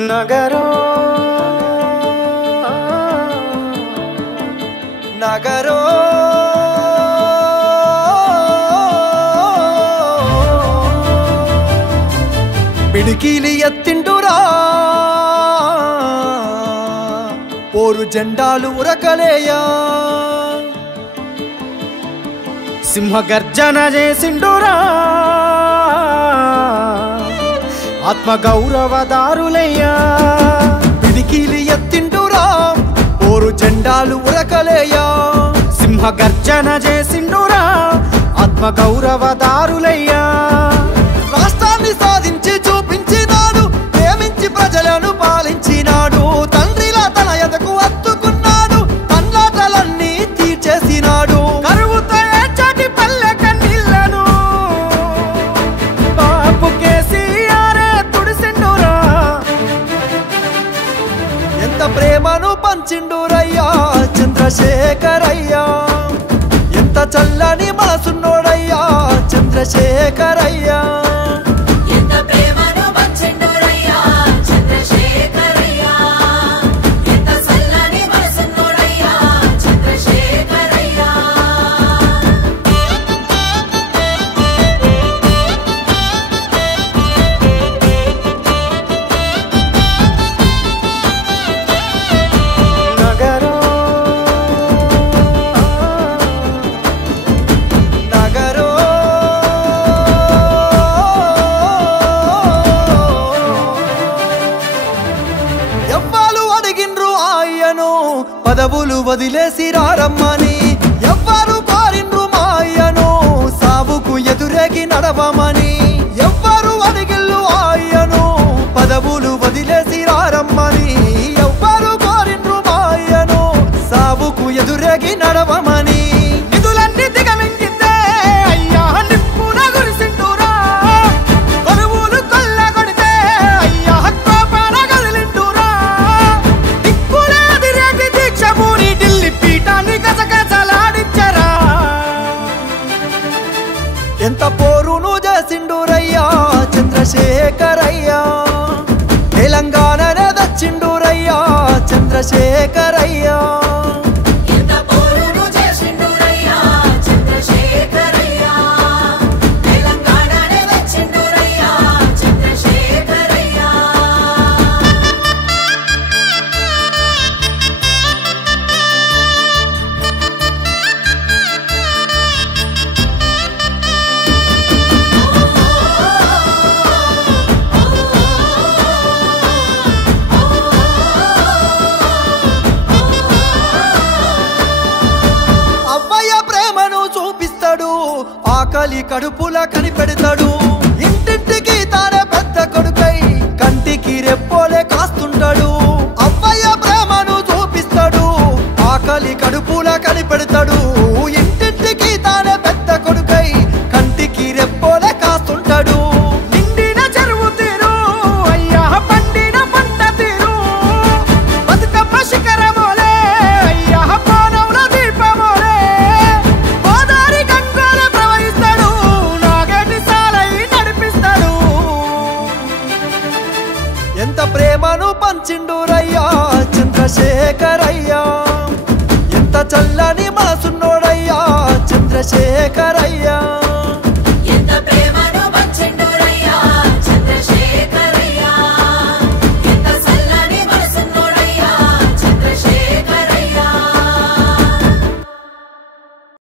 నగరో నగరో పిడికిలి ఎత్తిండురా పోరు జెండాలు ఉరకలేయా సింహగర్జన చేసిండురా ఆత్మగౌరవదారులయ్యా పిడికిలి ఎత్తిండురా పోరు జెండాలు ఉరకలేయా సింహగర్జన చేసిండురా ఆత్మగౌరవదారులయ్యా రాష్ట్రాన్ని సాధించి చూపించినాడు ప్రేమించి ప్రజలను పాలించినాడు తండ్రిలా తన ఎదకు అత్తుకున్నాడు తన్లాటలన్నీ తీర్చేసినాడు కరువుతో ఏడ్చటి పల్లె కన్నీళ్లను బాపు కేసీఆరే తుడిసిండురా ఎంత ప్రేమను పంచిండురయ్యా చంద్రశేఖరయ్యా ఎంత చల్లని మనసున్నోడయ్యా చంద్రశేఖరయ్యా పదవులు వదిలేసి రారమ్మని ఎవ్వరు కోరిండ్రు మాయను సావుకు ఎదురేగి నడవమని ఎవ్వరు అడిగిల్లు ఆయను పదవులు వదిలేసి రారమ్మని ఎవ్వరు కోరిండ్రు మాయను సావుకు ఎదురేగి నడవమని నిధులన్నీ దిగమింగిందే అయ్యా నిప్పున గురిసిండురా కొలువులు కొల్లగొడితే అయ్యా కోపాన కదిలిండురా దిక్కులే అదిరేగి దీక్షభూని ఢిల్లీ పీఠాన్ని గజగజలాడించరా ఎంత పోరును చేసిండురయ్యా చంద్రశేఖరయ్యా తెలంగాణనే దచ్చిండురయ్యా చంద్రశేఖరయ్యా ఆకలి కడుపుల కనిపెడతాడు ఇంటింటికి తానే పెద్ద కొడుకై కంటికి రెప్పోలే కాస్తుంటాడు అవ్వయ్య ప్రేమను చూపిస్తాడు ఆకలి కడుపుల కనిపెడతాడు